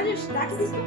రాజేష్ దాకా తీసుకో.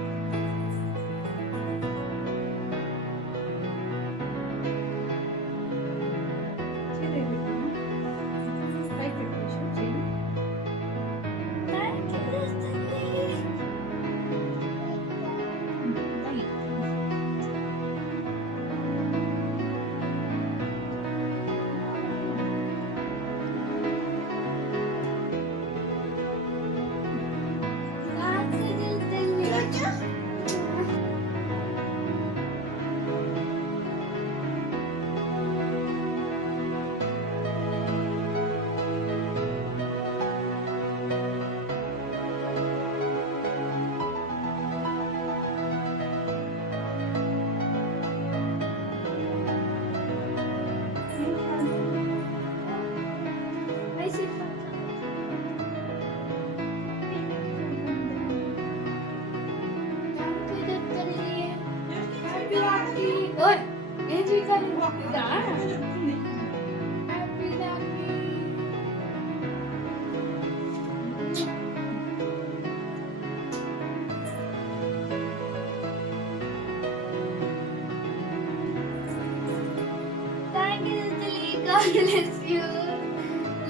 God bless you.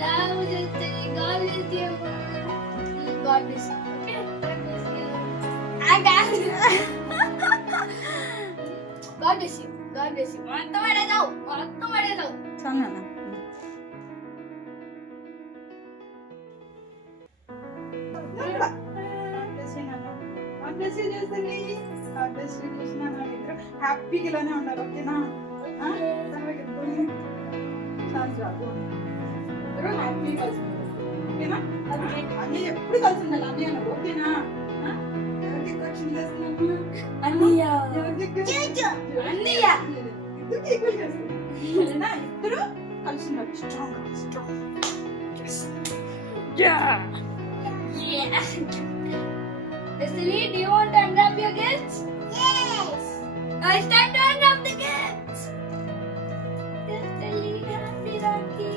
Love you, God bless you. God bless you. Okay? God bless you. I got it. God bless you. God bless you. మొత్తం పడేదావు. చాలు నాన్న. హ్యాపీగా ఇలానే ఉండాలి. ఓకేనా? హ్యాపీ కలిసి ఓకేనా? అన్నయ్య ఎప్పుడు కలిసి ఉండాలి. అన్నయ్య ఓకేనా? ఎవరికి ఎక్కువ క్షణం చేస్తున్నాను? అన్నయ్య. ఇద్దరికి ఈక్వల్ చేస్తున్నా. ఇద్దరు కలిసి ఉండాలి. Strong. Yeah. Leslie, do you want to unwrap your gifts? Yes. It's time to unwrap the gifts. Leslie, happy Rakhi.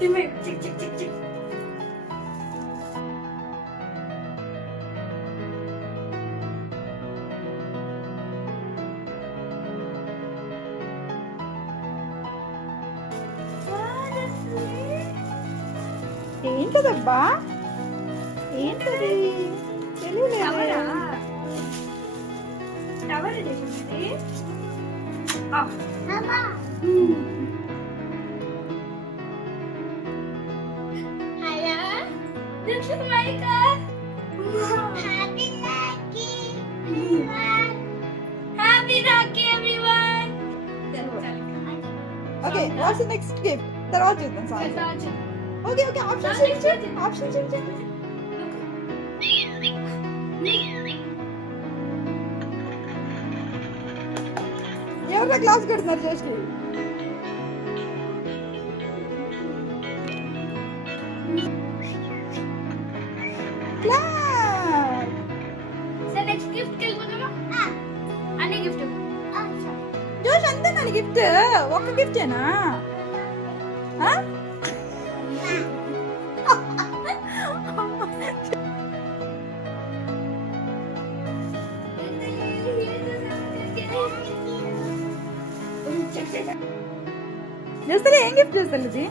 Timmy, chick. ఏంటదబ్బా? ఏంటది? టవరా? టవర్ చేసింది. అమ్మా. Hello. This is Maika. Happy Rakhi, everyone. Happy Rakhi, everyone. Okay, what's the next gift? తర్వాత చూద్దాం sir. Okay options ఎవరైనా క్లాస్ కడుతున్నారు just next gift వెళ్ళిపోదామా? అన్ని గిఫ్ట్ జోష్ అంతేనా గిఫ్ట్? ఒక్క గిఫ్టేనా? చేస్తాలే ఏం గిఫ్ట్ చేస్తాను ఇది?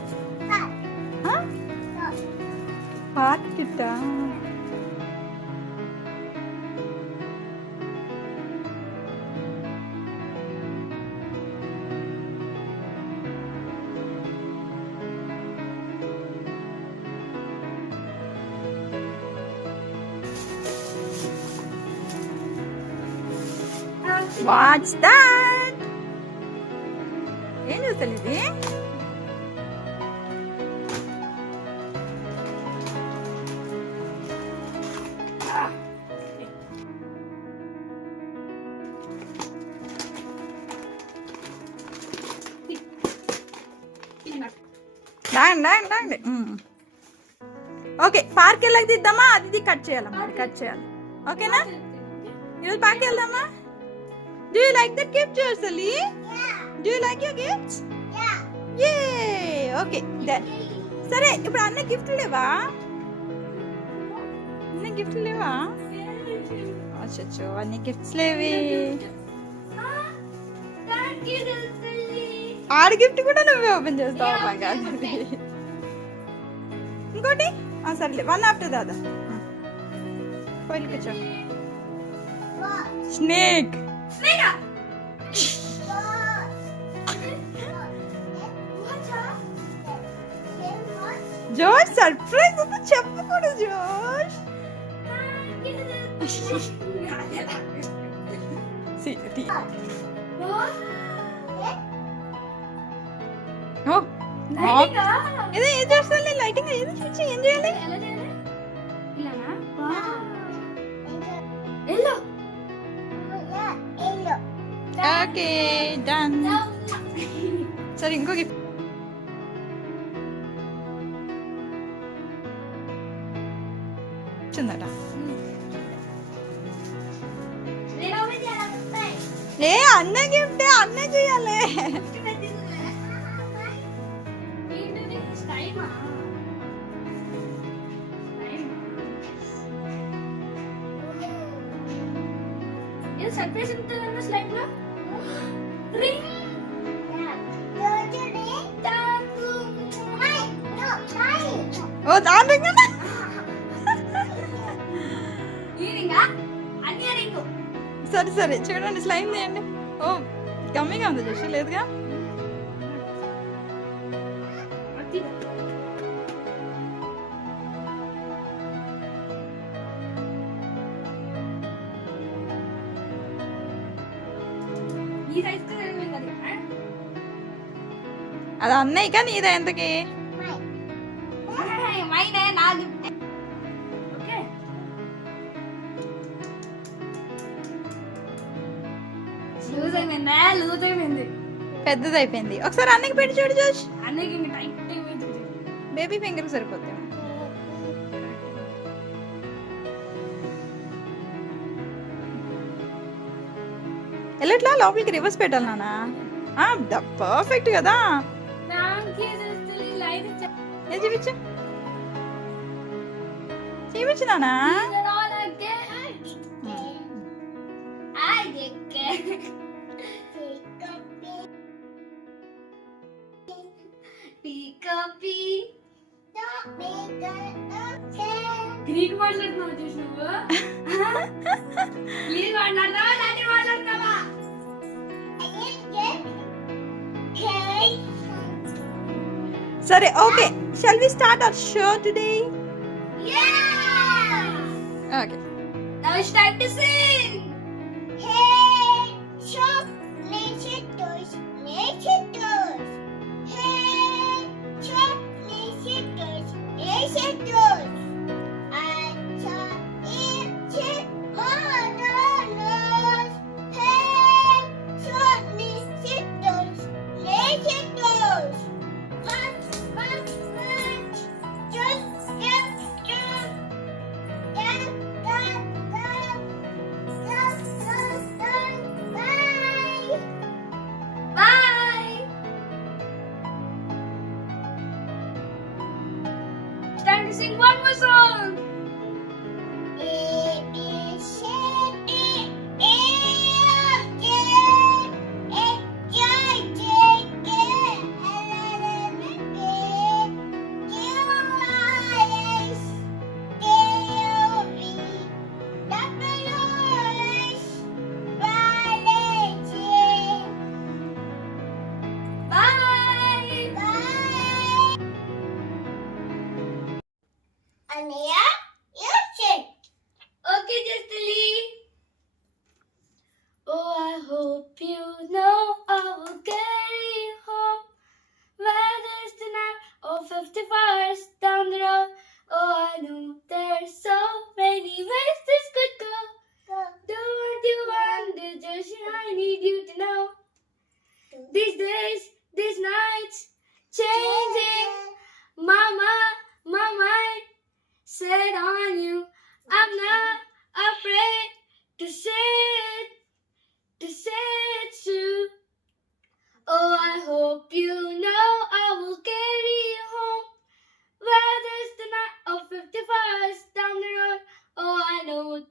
పార్ట్ గిఫ్టా? What's that? ఏం చేస్తాను ఇది? దాండి ఓకే, పార్క్ వెళ్ళకి తీద్దామా? అది కట్ చేయాలమ్మా, అది కట్ చేయాలి. ఓకేనా? ఈరోజు పార్క్ వెళ్దామా? Do you like that gift, Jorsali? Yeah. Do you like your gifts? Yeah. Yay! Okay, then. సరే, ఇప్పుడు అన్న గిఫ్ట్ లేవా? అన్ని గిఫ్ట్ లేవా అచ్చో అన్ని గిఫ్ట్స్ లేవి ఆడి గిఫ్ట్ కూడా నువ్వే ఓపెన్ చేస్తావు బంగారు ఇంకోటి సర్లే వన్ ఆఫ్టర్ దాదా పోయి కూర్చో స్నేక్ జోష్ సర్ప్రైజ్ ఉంది చెప్పకూడదు జోష్ ఇది ఏం చేస్తుంది లైటింగ్ ఏది చూసి ఏం చేయాలి ఓకే డన్ సరే ఇంకో గిఫ్ట్ వచ్చిందట ఏ అన్న గిఫ్ట్ అన్న చేయాలి సర్ప్రైజ్ ఉంటుందన్న స్లైడ్ లో రింగ్ ఓ దాని సరే సరే చూడండి స్లైమ్ చేయండి ఓ గమ్మిగా ఉంది చూసి లేదుగా అది అన్నయ్య కానీ ఇదే ఎంతకి పెద్దది అయిపోయింది ఒకసారి అన్నకి పెట్టి చూడు జోష్ బేబీ ఫింగర్ సరిపోతుంది ఎట్లా లోపలికి రివర్స్ పెట్టాలి నాన్న పర్ఫెక్ట్ కదా చూపించు చూపించు నాన్న గ్రీక్ మాట్లాడుతున్నావు చూసి నువ్వు గ్రీక్ మాట్లాడతావా లాటిన్ మాట్లాడతావా సరే okay shall we start our show today okay now it's time to sing hey shop nature toys hey shop nature toys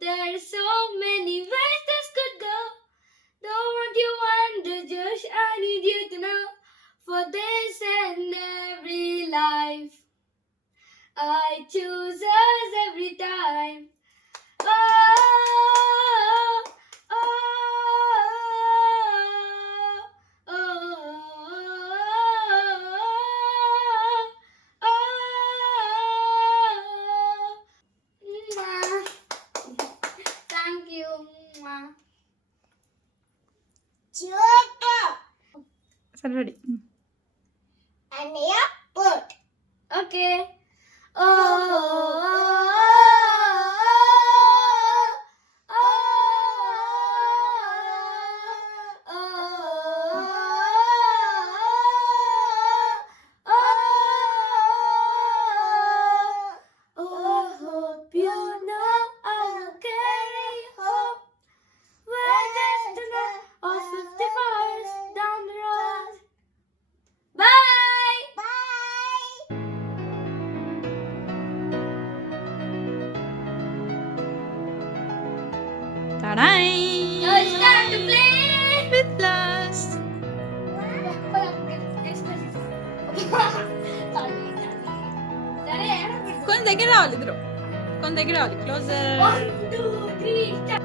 there's so many ways this could go. Don't want you wonder, Josh, I need you to know. For this and every life, I choose us every time. Oh, oh, oh, oh. Thank you. సరే ready Ania, put. Okay. Oh. Hope you know I'll carry you home. We're just or 50 miles down the road. Bye. Bye. తడాయ్ Now it's time to play. With plus సరే కొంచెం దగ్గర రావాలి ఇద్దరు కొంచెం దగ్గర రావాలి క్లోజర్ 1 2 3 start.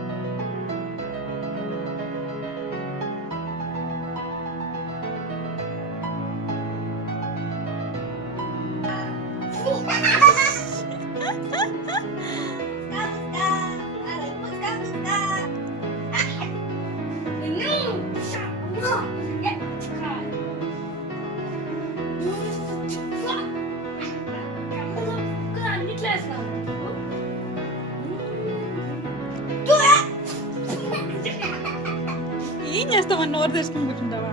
ఏం చేస్తామని నోరు తెచ్చుకుని కూర్చుంటావా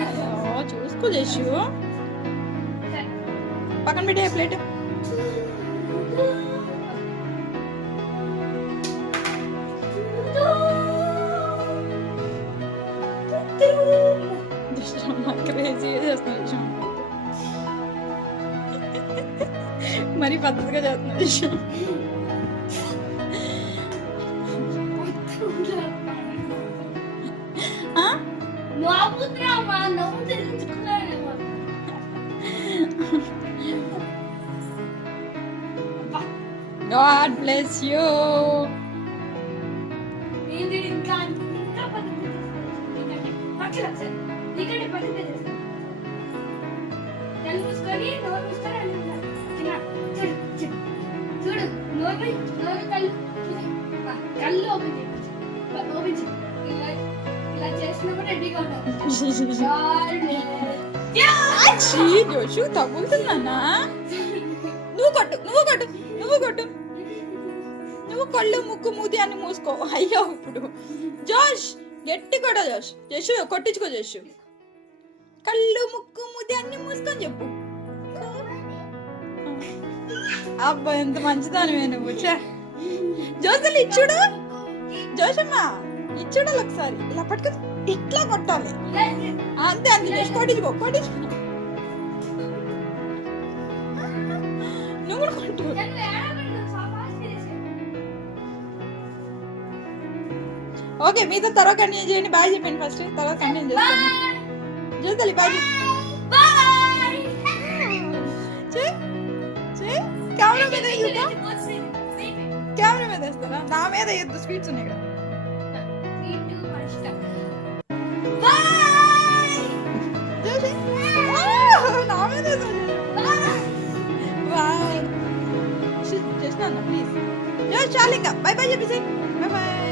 అయ్యో, చూసుకో చేసు పక్కన పెట్టే ప్లేట్ క్రేజీ చేస్తున్నా మరి పద్ధతిగా చేస్తున్నా నవ్వు తెలుసుకున్నాను. God bless you. ఏంటి ఇంకా ఇంకా పద్ధతి పక్కన సార్ ఇక్కడ పద్ధతి చేస్తాను. కళ్ళు మూసుకొని నోరు మూసుకొని అడుగుతాను. చూడు నోరు కళ్ళు కళ్ళు ఓపెన్ చేయి. ఇలా చేసినప్పుడు రెడీగా ఉంటాను. జోషు తగ్గుతుందన్నా నువ్వు కొట్టు నువ్వు కళ్ళు ముక్కు మూతి అన్ని మూసుకో అయ్యో ఇప్పుడు జోష్ గట్టి కూడా జోషు కొట్టించుకో జోషు కళ్ళు ముక్కు మూతి అన్ని మూసుకొని చెప్పు అబ్బా ఎంత మంచిదానివే నువ్వు జోసలు ఇచ్చుడు జోషమ్మా ఇచ్చుడు ఒకసారి ఇలా పట్టుకొని ఇట్లా కొట్టాలి అంతే జోష్ కొట్టించుకో నువ్వు కూడా కొట్టు ఓకే మీతో తర్వాత కంటిన్యూ చేయండి బాయ్ చెప్పండి ఫస్ట్ తర్వాత కంటిన్యూ చేస్తాను చూడాలి బాయ్ కెమెరా మీద కెమెరా మీద వేస్తారా నా మీద వేయద్దు స్వీట్స్ ఉన్నాయి ఇక్కడ నా మీద బాయ్ చేసినా ప్లీజ్ చాలు ఇంకా బై బై చెప్పేసి బై బాయ్